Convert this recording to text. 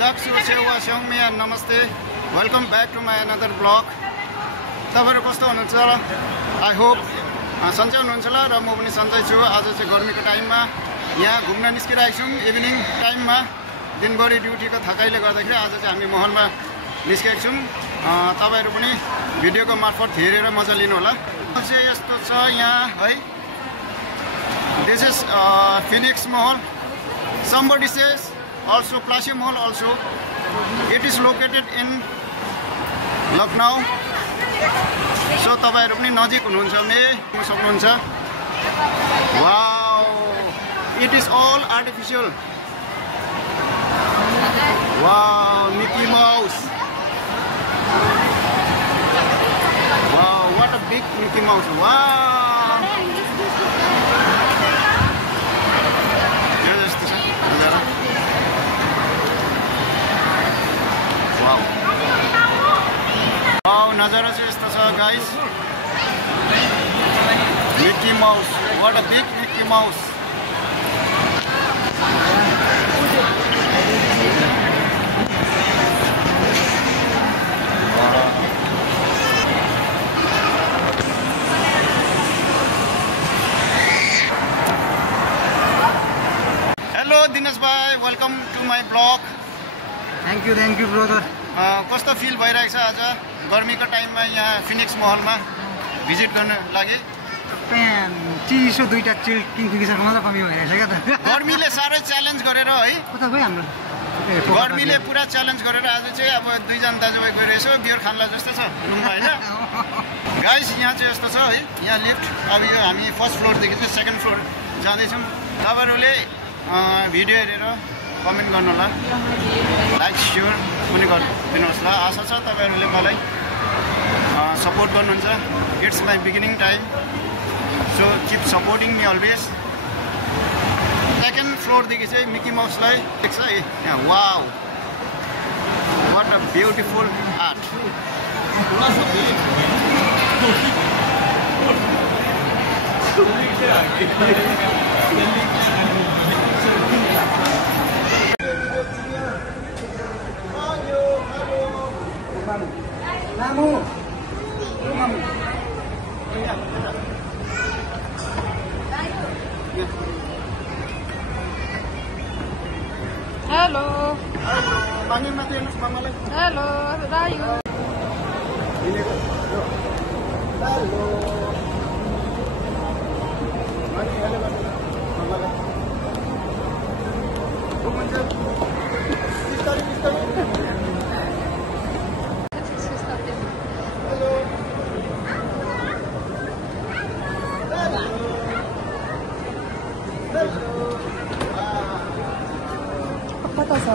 Daksu Sewa Xiaomi and Namaste. Welcome back to my another vlog. तपाईहरु कस्तो हुनुहुन्छ र? I hope सन्चै हुनुहुन्छ होला र म पनि सन्चै छु। आज चाहिँ गर्मीको टाइममा यहाँ घुम्न निस्किरहेको छौं। इभिनिङ टाइममा दिनभरि ड्युटीको थकाइले गर्दाखेरि आज चाहिँ हामी महलमा निस्केको छौं। तपाईहरु पनि भिडियोको मार्फत हेरेर मजा लिनु होला। चाहिँ यस्तो छ यहाँ है। This is Phoenix Mall. Somebody says also Plaza Mall also. It is located in Lucknow. So तपाईहरु पनि नजिक हुनुहुन्छ भने सक्नुहुन्छ। Wow, it is all artificial. Wow, Mickey Mouse. Wow, what a big Mickey Mouse. Wow. Wow. Wow, नजारा चाहिँ यस्तो छ guys. Mickey Mouse. What a big Mickey Mouse. Hello Dinesh bhai, welcome to my vlog. Thank you brother. कस्तो feel भइरहेको छ आज गर्मीको टाइममा यहाँ फिनिक्स महलमा भिजिट गर्न लागि? चिसो दुईटा चिल्ड किङफिसर मजा कमी भइरहेछ क्या त। गर्मीले सारै च्यालेन्ज गरेर है। कता गयो हाम्रो? गर्मीले पुरा च्यालेन्ज गरेर आज चाहिँ अब दुईजना दाजुभाइ गइरहेछौ बियर खानला जस्तो छ रुममा हैन। गाइस यहाँ चाहिँ यस्तो छ है। यहाँ लिफ्ट अब यो हामी फर्स्ट फ्लोर देखि चाहिँ सेकेन्ड फ्लोर जाँदै छौं। तपाईहरुले भिडियो हेरेर कमेन्ट गर्नु होला। लाइक शेयर पनि गरिदिनुहोस् ल। आशा छ तपाईहरुले मलाई सपोर्ट गर्नुहुन्छ। It's my beginning time, so keep supporting me always. Second floor देखि चाहिँ मिकी माउसलाई देख्छ है यहाँ। Wow, what a beautiful art. Namu. Hello. Hello, mami mati heर्नुस् मम्मालाई। Hello, how are you? Hello mummy hello मम्मालाई। को भन्छ? बिस्तारै बिस्तारै। Apa tas?